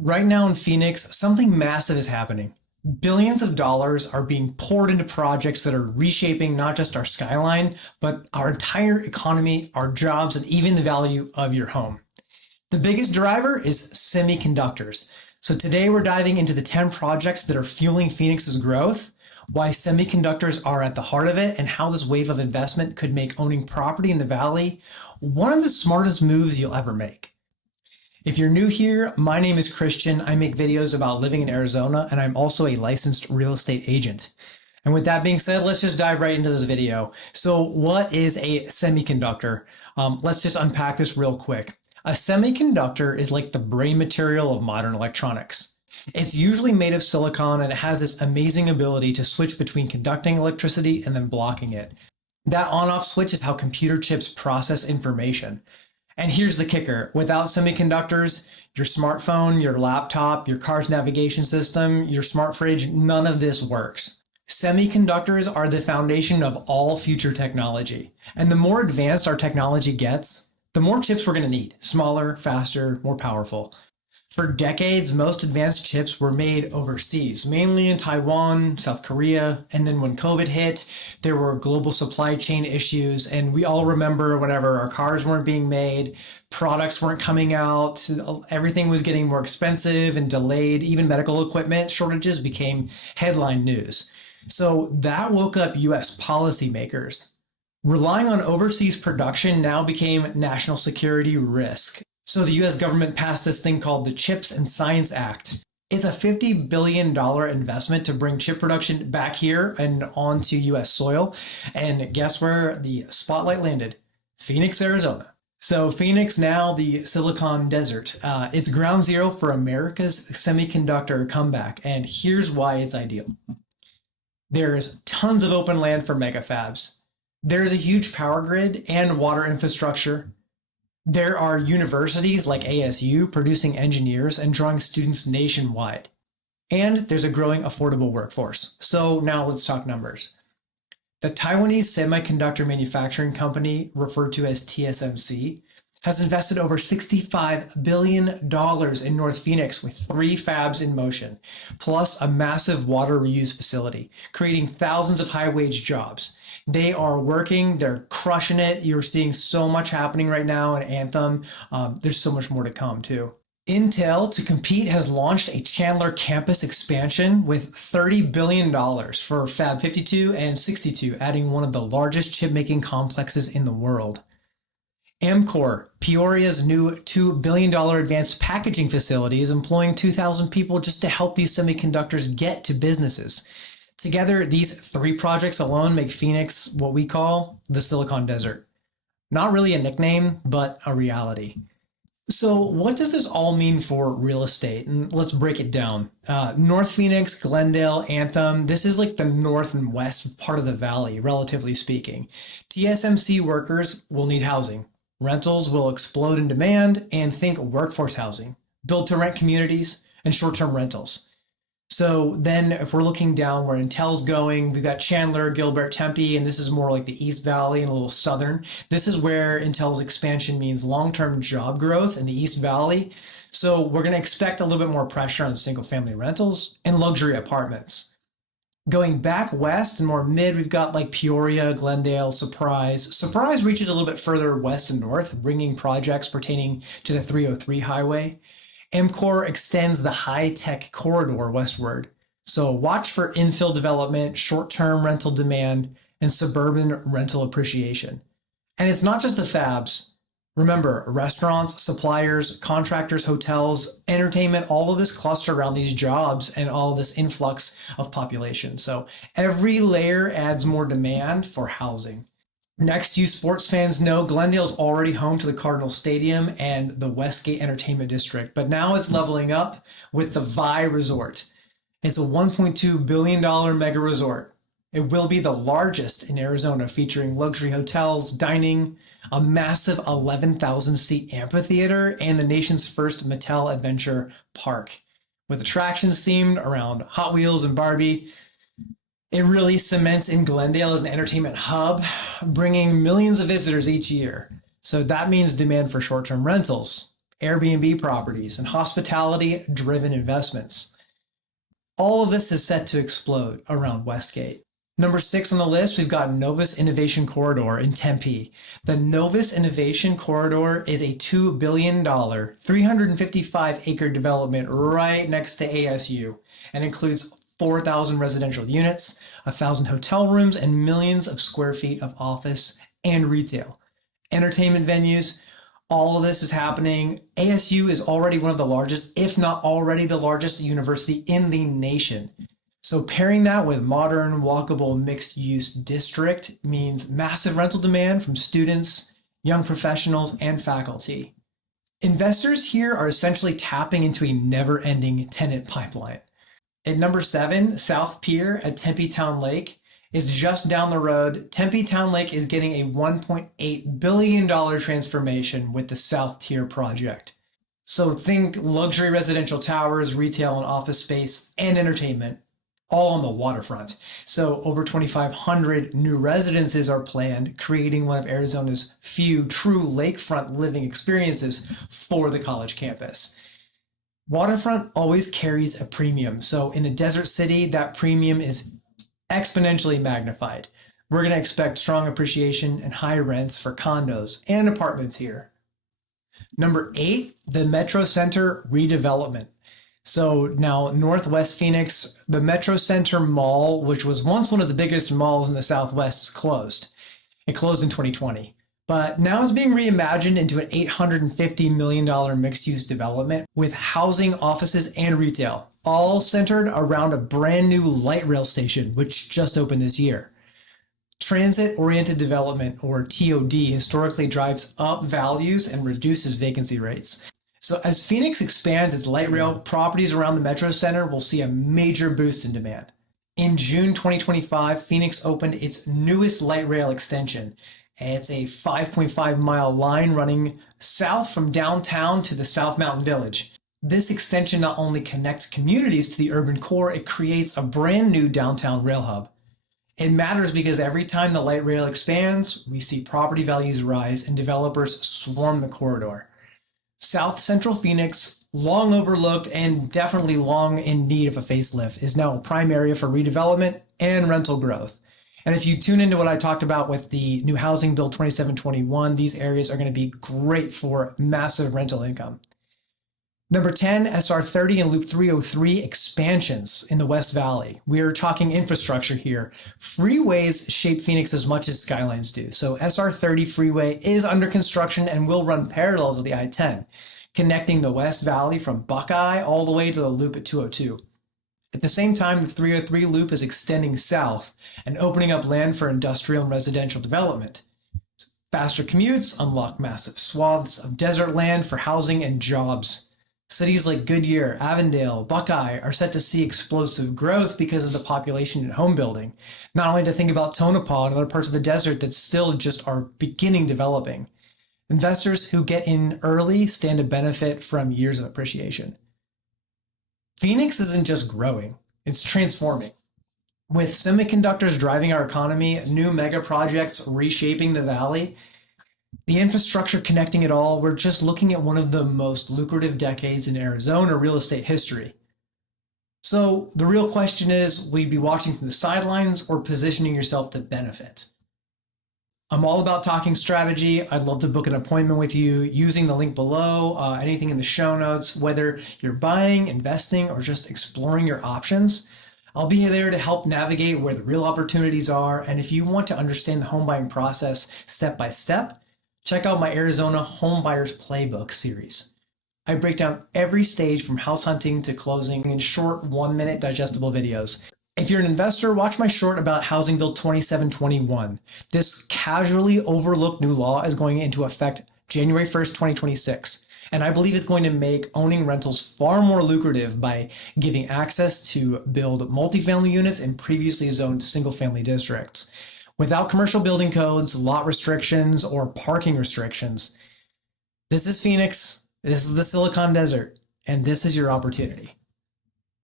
Right now in Phoenix, something massive is happening. Billions of dollars are being poured into projects that are reshaping not just our skyline, but our entire economy, our jobs, and even the value of your home. The biggest driver is semiconductors. So today we're diving into the 10 projects that are fueling Phoenix's growth, why semiconductors are at the heart of it, and how this wave of investment could make owning property in the valley one of the smartest moves you'll ever make. If you're new here, my name is Christian. I make videos about living in Arizona, and I'm also a licensed real estate agent. And with that being said, let's just dive right into this video. So what is a semiconductor? Let's just unpack this real quick. A semiconductor is like the brain material of modern electronics. It's usually made of silicon and it has this amazing ability to switch between conducting electricity and then blocking it. That on-off switch is how computer chips process information. And here's the kicker. Without semiconductors, your smartphone, your laptop, your car's navigation system, your smart fridge, none of this works. Semiconductors are the foundation of all future technology. And the more advanced our technology gets, the more chips we're going to need. Smaller, faster, more powerful. For decades, most advanced chips were made overseas, mainly in Taiwan, South Korea, and then when COVID hit, there were global supply chain issues, and we all remember whenever our cars weren't being made, products weren't coming out, everything was getting more expensive and delayed, even medical equipment shortages became headline news. So that woke up US policymakers. Relying on overseas production now became national security risk. So the US government passed this thing called the CHIPS and Science Act. It's a $50 billion investment to bring chip production back here and onto US soil. And guess where the spotlight landed? Phoenix, Arizona. So Phoenix, now the Silicon Desert. It's ground zero for America's semiconductor comeback. And here's why it's ideal. There's tons of open land for mega fabs. There's a huge power grid and water infrastructure. There are universities like ASU producing engineers and drawing students nationwide. And there's a growing affordable workforce. So now let's talk numbers. The Taiwanese Semiconductor Manufacturing Company, referred to as TSMC, has invested over $65 billion in North Phoenix with 3 fabs in motion, plus a massive water reuse facility, creating thousands of high-wage jobs. They are working, they're crushing it. You're seeing so much happening right now in Anthem. There's so much more to come too. Intel, to compete, has launched a Chandler campus expansion with $30 billion for Fab 52 and 62, adding one of the largest chip-making complexes in the world. Amcor, Peoria's new $2 billion advanced packaging facility, is employing 2,000 people just to help these semiconductors get to businesses. Together, these 3 projects alone make Phoenix what we call the Silicon Desert. Not really a nickname, but a reality. So what does this all mean for real estate? And let's break it down. North Phoenix, Glendale, Anthem, this is like the north and west part of the valley, relatively speaking. TSMC workers will need housing. Rentals will explode in demand, and think workforce housing, build to rent communities, and short-term rentals. So then if we're looking down where Intel's going, we've got Chandler, Gilbert, Tempe, and this is more like the East Valley and a little southern. This is where Intel's expansion means long-term job growth in the East Valley. So we're going to expect a little bit more pressure on single-family rentals and luxury apartments. Going back west and more mid, we've got like Peoria, Glendale, Surprise. Surprise reaches a little bit further west and north, bringing projects pertaining to the 303 highway. Amcor extends the high-tech corridor westward. So watch for infill development, short-term rental demand, and suburban rental appreciation. And it's not just the fabs. Remember, restaurants, suppliers, contractors, hotels, entertainment, all of this cluster around these jobs and all of this influx of population. So every layer adds more demand for housing. Next, you sports fans know Glendale's already home to the Cardinal Stadium and the Westgate Entertainment District, but now it's leveling up with the Vi Resort. It's a $1.2 billion mega resort. It will be the largest in Arizona, featuring luxury hotels, dining, a massive 11,000-seat amphitheater, and the nation's first Mattel Adventure Park, with attractions themed around Hot Wheels and Barbie. It really cements in Glendale as an entertainment hub, bringing millions of visitors each year. So that means demand for short-term rentals. Airbnb properties, and hospitality-driven investments. All of this is set to explode around Westgate. Number 6 on the list, we've got Novus Innovation Corridor in Tempe. The Novus Innovation Corridor is a $2 billion, 355-acre development right next to ASU and includes 4,000 residential units, 1,000 hotel rooms, and millions of square feet of office and retail. Entertainment venues, all of this is happening. ASU is already one of the largest, if not already the largest university in the nation. So pairing that with modern, walkable, mixed-use district means massive rental demand from students, young professionals, and faculty. Investors here are essentially tapping into a never-ending tenant pipeline. At number 7, South Pier at Tempe Town Lake is just down the road. Tempe Town Lake is getting a $1.8 billion transformation with the South Tier project. So think luxury residential towers, retail and office space, and entertainment, all on the waterfront. So over 2,500 new residences are planned, creating one of Arizona's few true lakefront living experiences for the college campus. Waterfront always carries a premium. So in a desert city, that premium is exponentially magnified. We're going to expect strong appreciation and high rents for condos and apartments here. Number 8, the Metro Center redevelopment. So now Northwest Phoenix, the Metro Center Mall, which was once one of the biggest malls in the Southwest, is closed. It closed in 2020, but now it's being reimagined into an $850 million mixed-use development with housing, offices, and retail, all centered around a brand new light rail station, which just opened this year. Transit-oriented development, or TOD, historically drives up values and reduces vacancy rates. So as Phoenix expands its light rail, properties around the Metro Center will see a major boost in demand. In June 2025, Phoenix opened its newest light rail extension. It's a 5.5-mile line running south from downtown to the South Mountain Village. This extension not only connects communities to the urban core, it creates a brand new downtown rail hub. It matters because every time the light rail expands, we see property values rise and developers swarm the corridor. South Central Phoenix, long overlooked and definitely long in need of a facelift, is now a prime area for redevelopment and rental growth. And if you tune into what I talked about with the new Housing Bill 2721, these areas are going to be great for massive rental income. Number 10, SR 30 and Loop 303 expansions in the West Valley. We're talking infrastructure here. Freeways shape Phoenix as much as skylines do. So SR 30 freeway is under construction and will run parallel to the I-10, connecting the West Valley from Buckeye all the way to the loop at 202. At the same time, the 303 loop is extending south and opening up land for industrial and residential development. Faster commutes unlock massive swaths of desert land for housing and jobs. Cities like Goodyear, Avondale, Buckeye are set to see explosive growth because of the population and home building. Not only to think about Tonopah and other parts of the desert that still just are beginning developing. Investors who get in early stand to benefit from years of appreciation. Phoenix isn't just growing, it's transforming. With semiconductors driving our economy, new mega projects reshaping the valley, the infrastructure connecting it all, we're just looking at one of the most lucrative decades in Arizona real estate history. So the real question is, will you be watching from the sidelines or positioning yourself to benefit? I'm all about talking strategy. I'd love to book an appointment with you using the link below, anything in the show notes, whether you're buying, investing, or just exploring your options. I'll be there to help navigate where the real opportunities are. And if you want to understand the home buying process step by step, check out my Arizona Home Buyers Playbook series. I break down every stage from house hunting to closing in short 1-minute digestible videos. If you're an investor, watch my short about Housing Bill 2721. This casually overlooked new law is going into effect January 1st, 2026. And I believe it's going to make owning rentals far more lucrative by giving access to build multifamily units in previously zoned single-family districts. Without commercial building codes, lot restrictions, or parking restrictions. This is Phoenix, this is the Silicon Desert, and this is your opportunity.